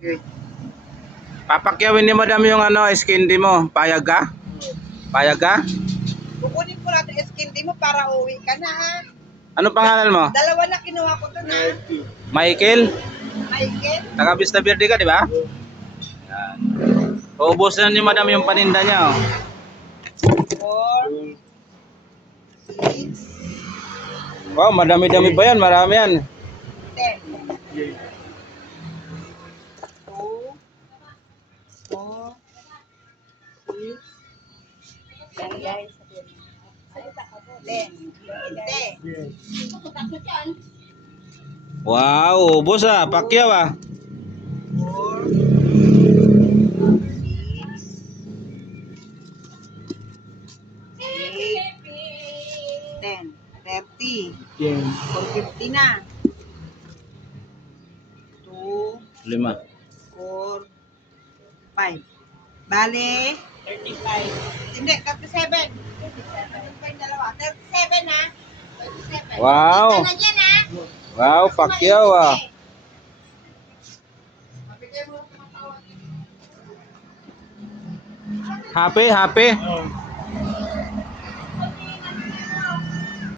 Okay. Papakyawin ni madam yung skin di mo. Payag ka? Payag ka? Kukunin ko natin yung skin mo para uwi ka na ha. Ano pangalan mo? Dalawa na kinuha ko to na. Michael? Michael? Taga Vista Verde ka, di ba? Yan. Ubos na ni madam yung paninda niya. 4, 6, Wow, madami-dami ba yan? Marami yan. 10. 2, 4, 6, 10 guys. 10. 20. Wow, ubos pakyaw 10, 30, 450 na. 2, 5. 4, 5. Bale, 35. Hindi, 37. 37 na. 37. Wow. Kita na dyan ha. Wow, pakyaw Happy, happy.